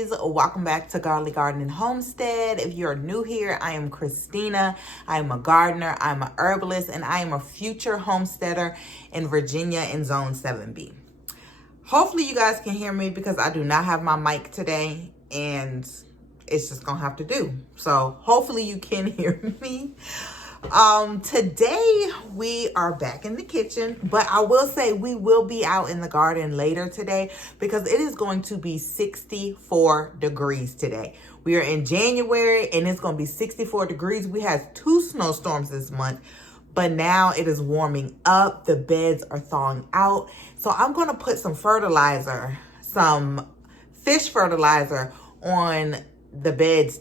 guys, welcome back to Godly Garden and Homestead. If you're new here, I am Christina. I am a gardener, I'm an herbalist, and I am a future homesteader in Virginia in Zone 7B. Hopefully you guys can hear me because I do not have my mic today and it's just gonna have to do. So hopefully you can hear me. Today we are back in the kitchen, but I will say we will be out in the garden later today because it is going to be 64 degrees today. We are in January and it's going to be 64 degrees. We had 2 snowstorms this month, but now it is warming up. The beds are thawing out. So I'm going to put some fertilizer, some fish fertilizer on the beds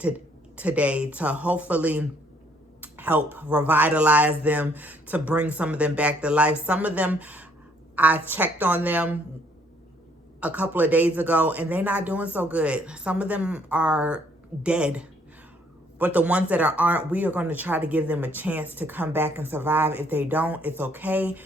today to hopefully help revitalize them, to bring some of them back to life. Some of them, I checked on them a couple of days ago and they're not doing so good. Some of them are dead, but the ones that aren't, we are going to try to give them a chance to come back and survive. If they don't, it's okay.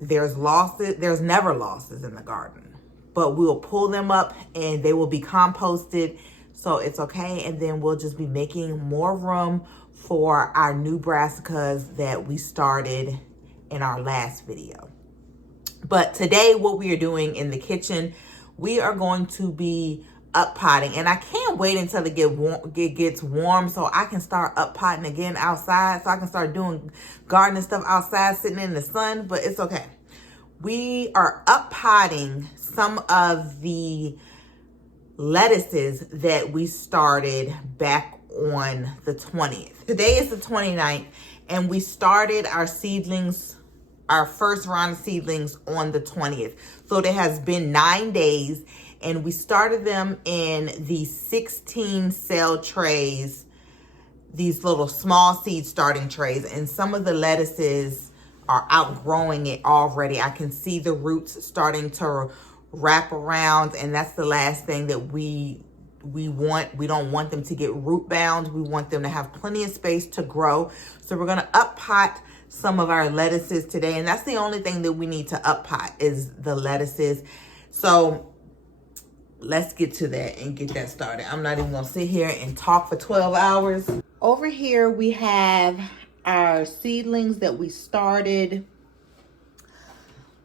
There's never losses in the garden, but we'll pull them up and they will be composted. So it's okay. And then we'll just be making more room for our new brassicas that we started in our last video. But today what we are doing in the kitchen, we are going to be up potting. And I can't wait until it gets warm so I can start up potting again outside, so I can start doing gardening stuff outside sitting in the sun, but it's okay. We are up potting some of the lettuces that we started back on the 20th. Today is the 29th and we started our seedlings, our first round of seedlings on the 20th. So there has been 9 days and we started them in the 16 cell trays, these little small seed starting trays, and some of the lettuces are outgrowing it already. I can see the roots starting to wrap around, and that's the last thing that we want. We don't want them to get root bound. We want them to have plenty of space to grow. So we're going to up pot some of our lettuces today, and that's the only thing that we need to up pot is the lettuces. So let's get to that and get that started. I'm not even going to sit here and talk for 12 hours. Over here we have our seedlings that we started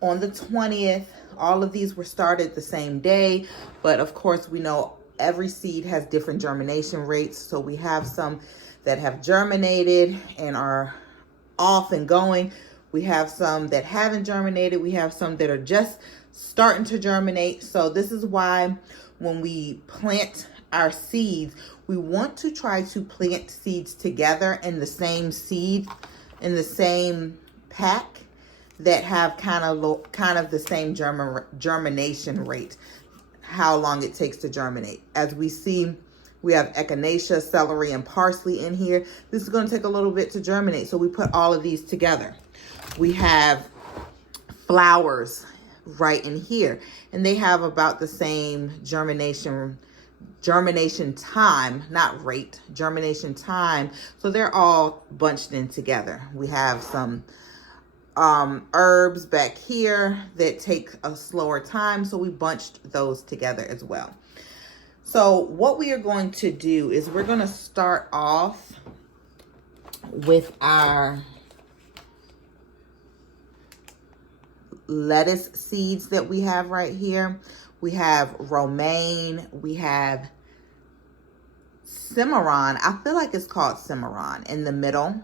on the 20th. All of these were started the same day, but of course we know every seed has different germination rates. So we have some that have germinated and are off and going. We have some that haven't germinated. We have some that are just starting to germinate. So this is why when we plant our seeds, we want to try to plant seeds together in the same seed, in the same pack, that have kind of the same germination rate, how long it takes to germinate. As we see, we have echinacea, celery, and parsley in here. This is going to take a little bit to germinate, so we put all of these together. We have flowers right in here, and they have about the same germination time, not rate, germination time. So they're all bunched in together. We have some herbs back here that take a slower time, so we bunched those together as well. So what we are going to do is we're going to start off with our lettuce seeds that we have right here. We have romaine, we have cimarron. I feel like it's called cimarron in the middle.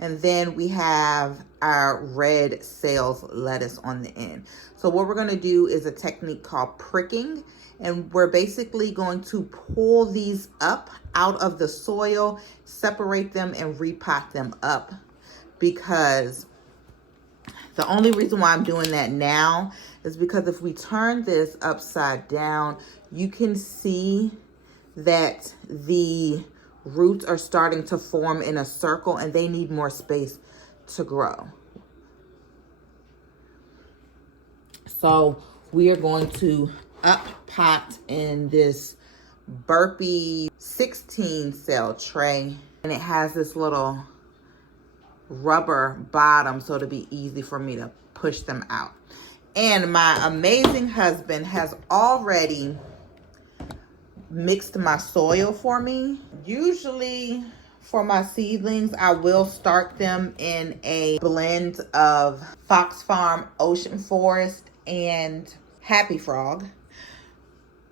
And then we have our red sales lettuce on the end. So what we're going to do is a technique called pricking. And we're basically going to pull these up out of the soil, separate them, and repot them up. Because the only reason why I'm doing that now is because if we turn this upside down, you can see that the roots are starting to form in a circle and they need more space to grow. So we are going to up pot in this Burpee 16 cell tray, and it has this little rubber bottom so it'll be easy for me to push them out. And my amazing husband has already mixed my soil for me. Usually for my seedlings, I will start them in a blend of Fox Farm Ocean Forest and Happy Frog.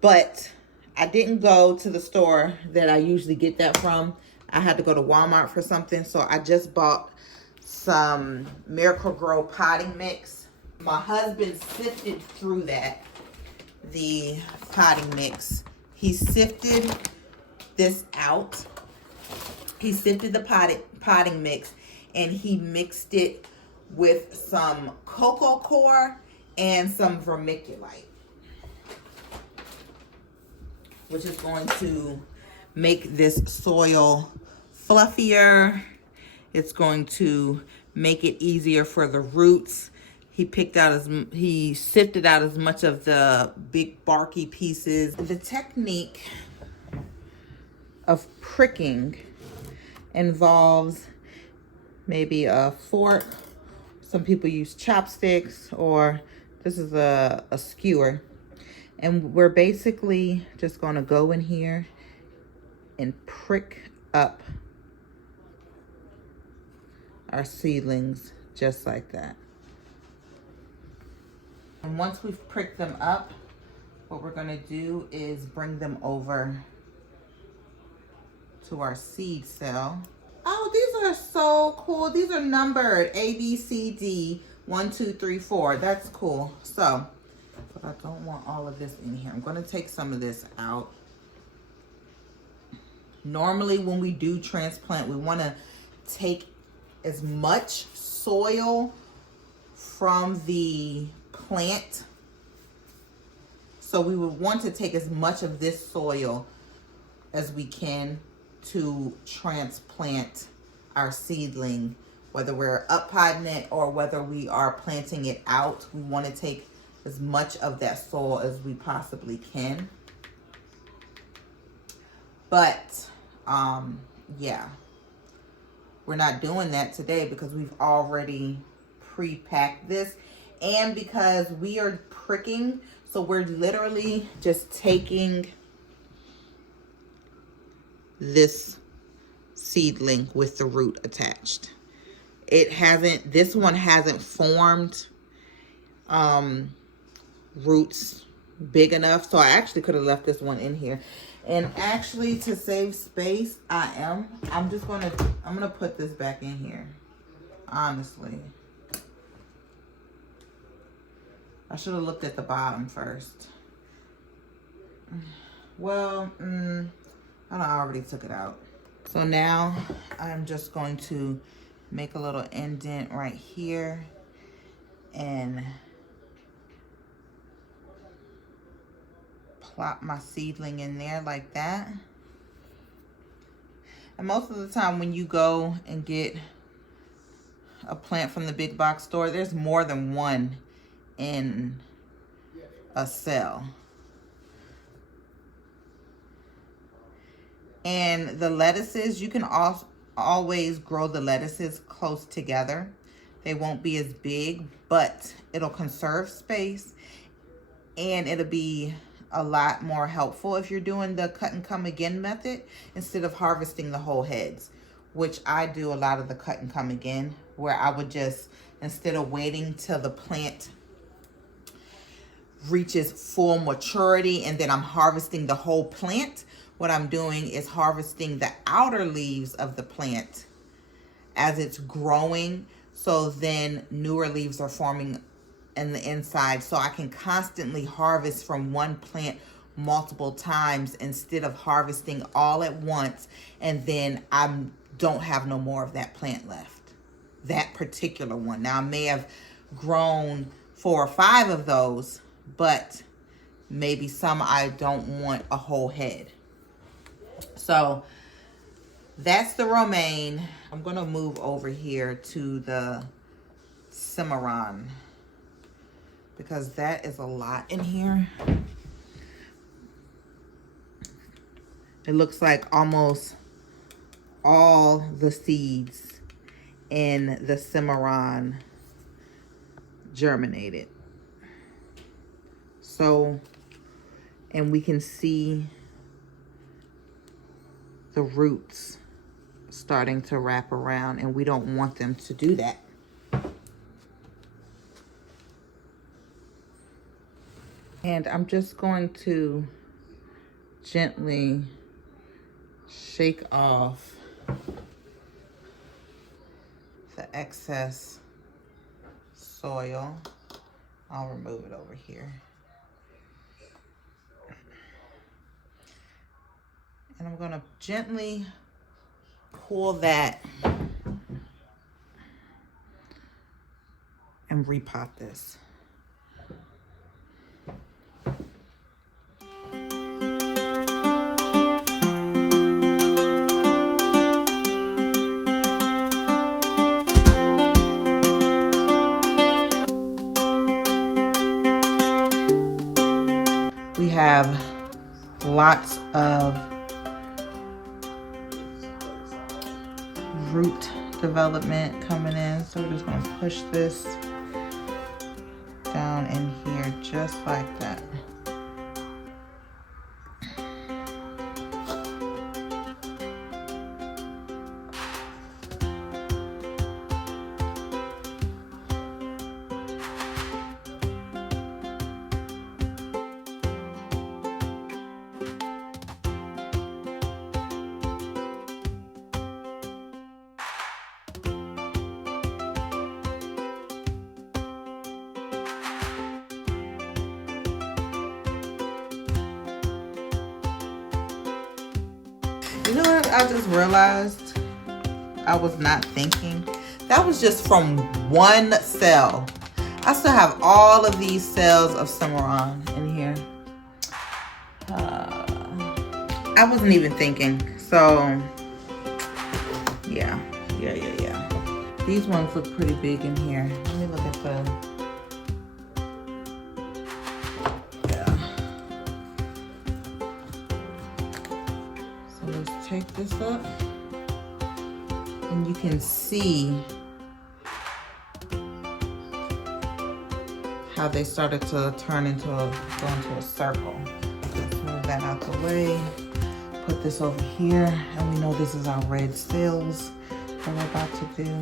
But I didn't go to the store that I usually get that from. I had to go to Walmart for something, so I just bought some Miracle-Gro potting mix. My husband sifted through that, the potting mix. He sifted this out. He sifted the potting mix and he mixed it with some cocoa coir and some vermiculite, which is going to make this soil fluffier. It's going to make it easier for the roots. He sifted out as much of the big barky pieces. The technique of pricking involves maybe a fork. Some people use chopsticks, or this is a skewer. And we're basically just going to go in here and prick up our seedlings just like that. And once we've pricked them up, what we're going to do is bring them over to our seed cell. Oh, these are so cool. These are numbered A, B, C, D, 1, 2, 3, 4. That's cool. So, but I don't want all of this in here. I'm going to take some of this out. Normally when we do transplant, we want to take as much soil from the plant. So we would want to take as much of this soil as we can to transplant our seedling, whether we're uppotting it or whether we are planting it out. We want to take as much of that soil as we possibly can. But yeah, we're not doing that today because we've already pre-packed this, and because we are pricking, so we're literally just taking this seedling with the root attached. This one hasn't formed roots big enough, so I actually could have left this one in here. And actually, to save space, I'm gonna put this back in here. Honestly, I should have looked at the bottom first. Well, I already took it out. So now I'm just going to make a little indent right here and plop my seedling in there like that. And most of the time when you go and get a plant from the big box store, there's more than one in a cell. And the lettuces, you can always grow the lettuces close together. They won't be as big, but it'll conserve space and it'll be a lot more helpful if you're doing the cut and come again method instead of harvesting the whole heads, which I do a lot of the cut and come again, where I would just, instead of waiting till the plant reaches full maturity and then I'm harvesting the whole plant, what I'm doing is harvesting the outer leaves of the plant as it's growing, so then newer leaves are forming in the inside, so I can constantly harvest from one plant multiple times instead of harvesting all at once and then I don't have no more of that plant left, that particular one. Now I may have grown 4 or 5 of those, but maybe some I don't want a whole head. So that's the romaine. I'm gonna move over here to the cimarron because that is a lot in here. It looks like almost all the seeds in the cimarron germinated. So, and we can see the roots starting to wrap around, and we don't want them to do that. And I'm just going to gently shake off the excess soil. I'll remove it over here. And I'm gonna gently pull that and repot this. We have lots of root development coming in, so we're just going to push this down in here just like that. You know what I just realized I was not thinking? That was just from one cell. I still have all of these cells of Cimarron in here. I wasn't even thinking. So, yeah. These ones look pretty big in here. Let me look at the... Take this up, and you can see how they started to turn into go into a circle. Let's move that out the way. Put this over here, and we know this is our red cells that we're about to do.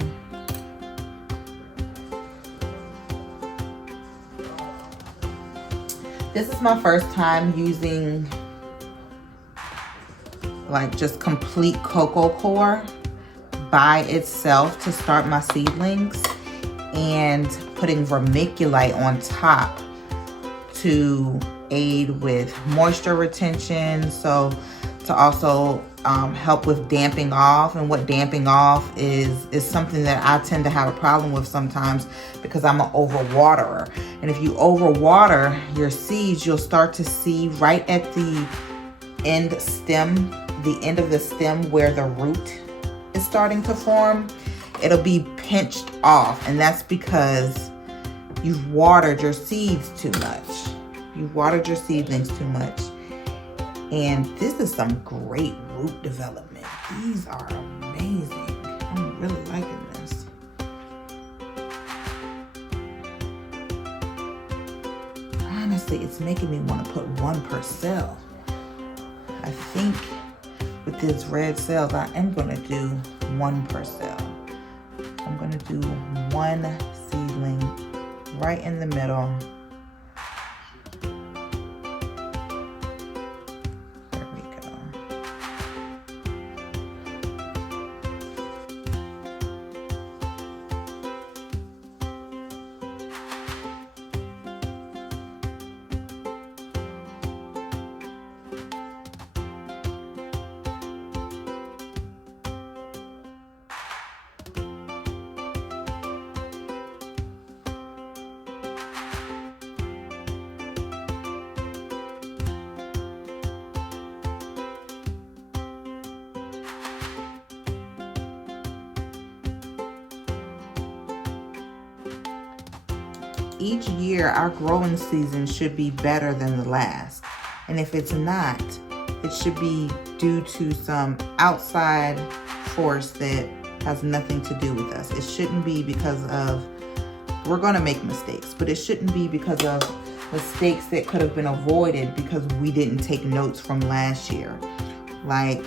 This is my first time using like just complete cocoa coir by itself to start my seedlings, and putting vermiculite on top to aid with moisture retention, so to also help with damping off. And what damping off is something that I tend to have a problem with sometimes because I'm an overwaterer. And if you overwater your seeds, you'll start to see right at the end of the stem where the root is starting to form, it'll be pinched off, and that's because you've watered your seeds too much. You've watered your seedlings too much. And this is some great root development. These are amazing. I'm really liking this. Honestly, it's making me want to put one per cell. I think with these red cells, I am going to do one per cell. I'm going to do one seedling right in the middle. There we go. Each year, our growing season should be better than the last. And if it's not, it should be due to some outside force that has nothing to do with us. It shouldn't be because of, we're going to make mistakes, but it shouldn't be because of mistakes that could have been avoided because we didn't take notes from last year. Like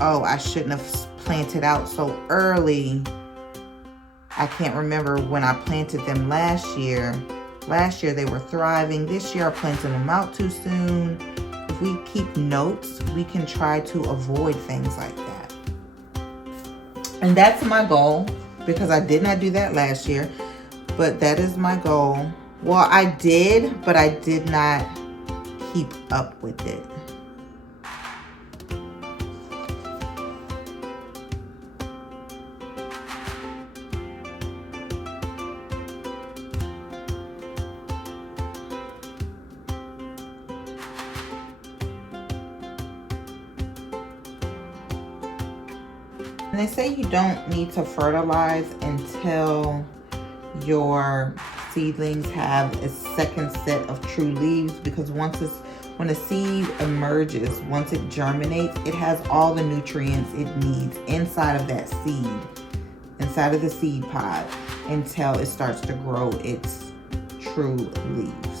Oh, I shouldn't have planted out so early. I can't remember when I planted them last year. Last year they were thriving. This year I planted them out too soon. If we keep notes, we can try to avoid things like that. And that's my goal, because I did not do that last year, but that is my goal. Well, I did, but I did not keep up with it. And they say you don't need to fertilize until your seedlings have a second set of true leaves, because when a seed emerges, once it germinates, it has all the nutrients it needs inside of that seed, inside of the seed pod, until it starts to grow its true leaves.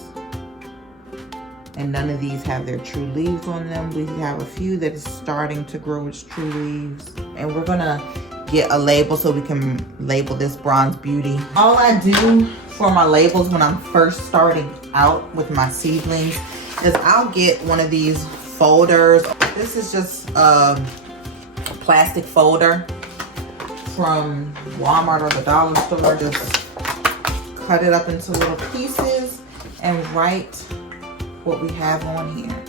And none of these have their true leaves on them. We have a few that is starting to grow its true leaves. And we're gonna get a label so we can label this Bronze Beauty. All I do for my labels when I'm first starting out with my seedlings is I'll get one of these folders. This is just a plastic folder from Walmart or the dollar store. Just cut it up into little pieces and write what we have on here.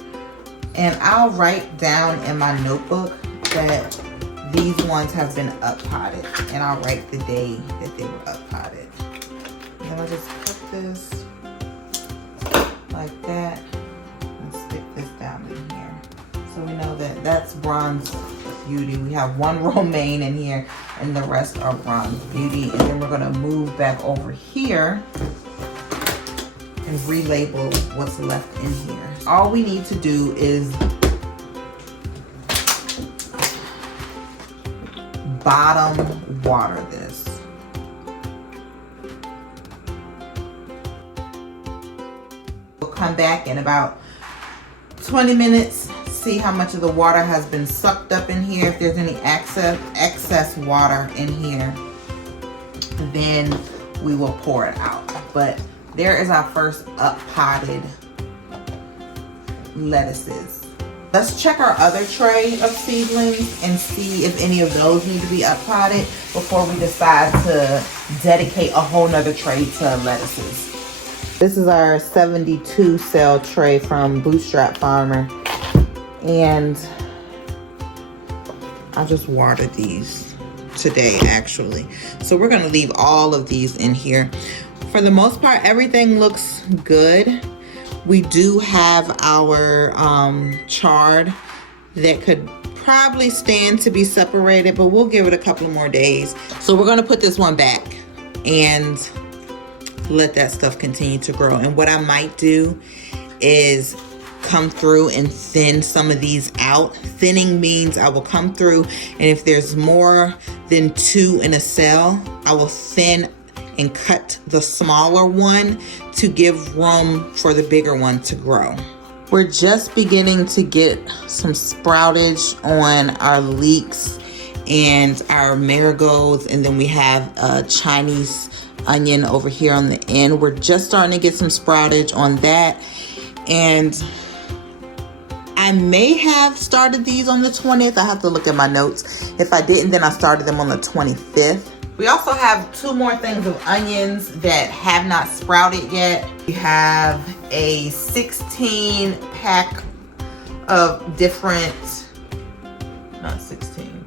And I'll write down in my notebook that these ones have been up potted, and I'll write the day that they were up potted. And then I'll just put this like that and stick this down in here. So we know that that's Bronze Beauty. We have one romaine in here and the rest are Bronze Beauty. And then we're gonna move back over here and relabel what's left in here. All we need to do is bottom water this. We'll come back in about 20 minutes, see how much of the water has been sucked up in here. If there's any excess water in here, then we will pour it out. But there is our first up potted lettuces. Let's check our other tray of seedlings and see if any of those need to be up potted before we decide to dedicate a whole nother tray to lettuces. This is our 72 cell tray from Bootstrap Farmer, and I just watered these today actually. So we're gonna leave all of these in here. For the most part, everything looks good. We do have our chard that could probably stand to be separated, but we'll give it a couple more days. So we're gonna put this one back and let that stuff continue to grow. And what I might do is come through and thin some of these out. Thinning means I will come through, and if there's more than 2 in a cell, I will thin and cut the smaller one to give room for the bigger one to grow. We're just beginning to get some sproutage on our leeks and our marigolds, and then we have a Chinese onion over here on the end. We're just starting to get some sproutage on that, and I may have started these on the 20th. I have to look at my notes. If I didn't, then I started them on the 25th. We also have 2 more things of onions that have not sprouted yet. We have a 16 pack of different, not 16.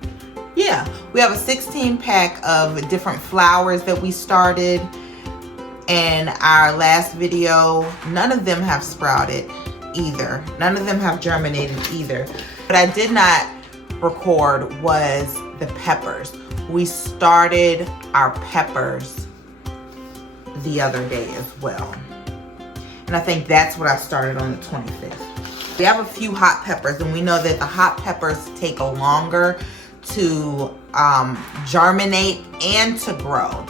Yeah, we have a 16 pack of different flowers that we started in our last video. None of them have sprouted either. None of them have germinated either. What I did not record was the peppers. We started our peppers the other day as well. And I think that's what I started on the 25th. We have a few hot peppers, and we know that the hot peppers take longer to germinate and to grow.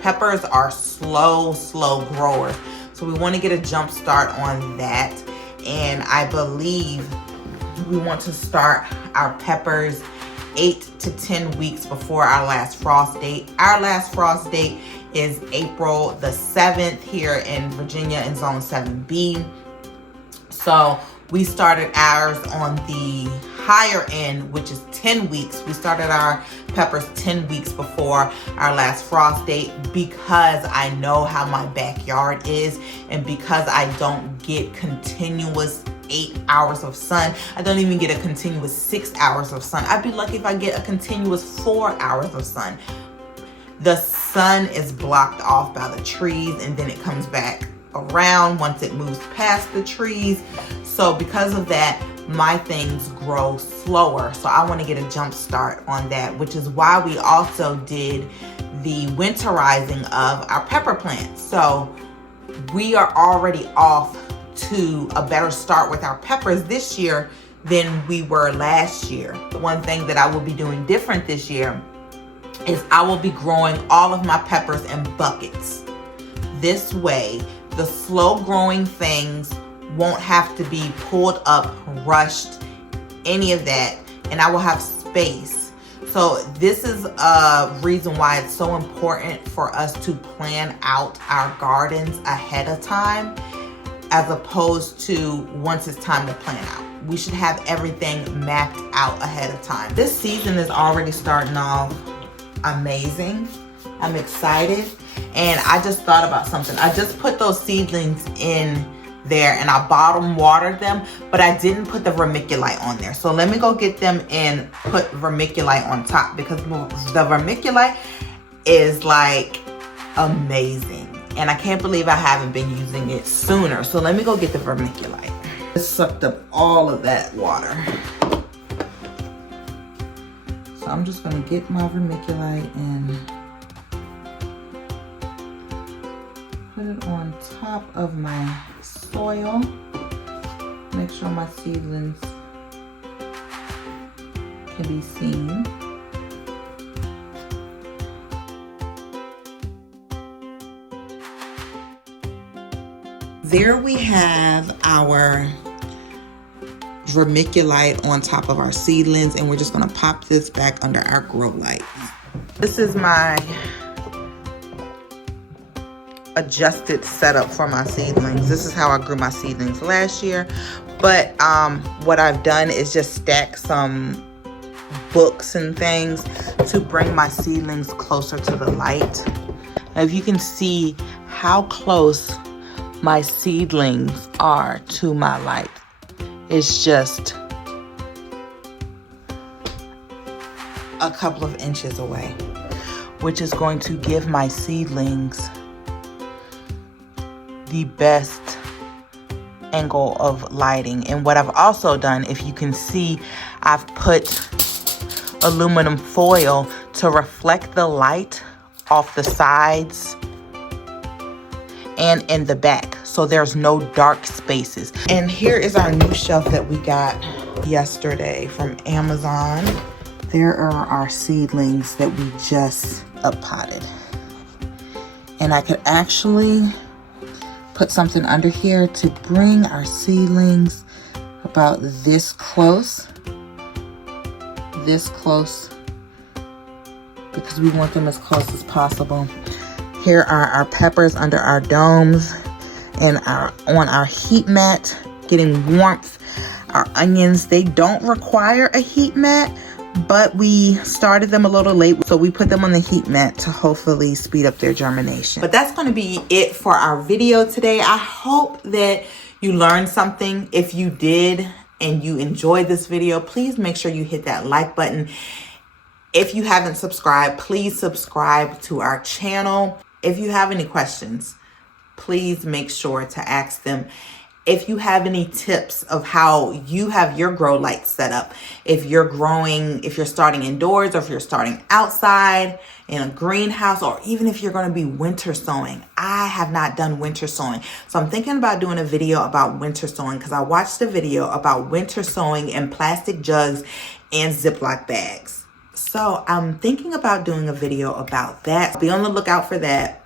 Peppers are slow growers. So we want to get a jump start on that. And I believe we want to start our peppers 8 to 10 weeks before our last frost date. Our last frost date is April the 7th here in Virginia in Zone 7B. So we started ours on the higher end, which is 10 weeks. We started our peppers 10 weeks before our last frost date because I know how my backyard is, and because I don't get continuous 8 hours of sun. I don't even get a continuous 6 hours of sun. I'd be lucky if I get a continuous 4 hours of sun. The sun is blocked off by the trees, and then it comes back around once it moves past the trees. So because of that, my things grow slower. So I want to get a jump start on that, which is why we also did the winterizing of our pepper plants. So we are already off to a better start with our peppers this year than we were last year. The one thing that I will be doing different this year is I will be growing all of my peppers in buckets. This way, the slow growing things won't have to be pulled up, rushed, any of that, and I will have space. So this is a reason why it's so important for us to plan out our gardens ahead of time, as opposed to once it's time to plant out. We should have everything mapped out ahead of time. This season is already starting off amazing. I'm excited, and I just thought about something. I just put those seedlings in there and I bottom watered them, but I didn't put the vermiculite on there. So let me go get them and put vermiculite on top, because the vermiculite is like amazing. And I can't believe I haven't been using it sooner. So let me go get the vermiculite. It sucked up all of that water. So I'm just gonna get my vermiculite and put it on top of my soil. Make sure my seedlings can be seen. There we have our vermiculite on top of our seedlings, and we're just gonna pop this back under our grow light. This is my adjusted setup for my seedlings. This is how I grew my seedlings last year, but what I've done is just stack some books and things to bring my seedlings closer to the light. Now, if you can see how close my seedlings are to my light, it's just a couple of inches away, which is going to give my seedlings the best angle of lighting. And what I've also done, if you can see, I've put aluminum foil to reflect the light off the sides and in the back, so there's no dark spaces. And here is our new shelf that we got yesterday from Amazon. There are our seedlings that we just up-potted. And I could actually put something under here to bring our seedlings about this close, because we want them as close as possible. Here are our peppers under our domes and on our heat mat, getting warmth. Our onions, they don't require a heat mat, but we started them a little late, so we put them on the heat mat to hopefully speed up their germination. But that's going to be it for our video today. I hope that you learned something. If you did and you enjoyed this video, please make sure you hit that like button. If you haven't subscribed, please subscribe to our channel. If you have any questions, please make sure to ask them. If you have any tips of how you have your grow light set up, if you're starting indoors, or if you're starting outside in a greenhouse, or even if you're going to be winter sowing. I have not done winter sowing, so I'm thinking about doing a video about winter sowing, because I watched a video about winter sowing in plastic jugs and Ziploc bags. So I'm thinking about doing a video about that. Be on the lookout for that.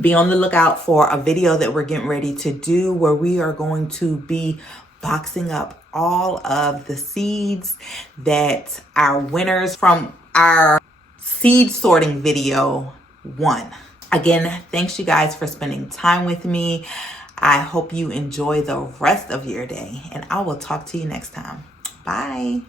Be on the lookout for a video that we're getting ready to do where we are going to be boxing up all of the seeds that our winners from our seed sorting video won. Again, thanks you guys for spending time with me. I hope you enjoy the rest of your day, and I will talk to you next time. Bye.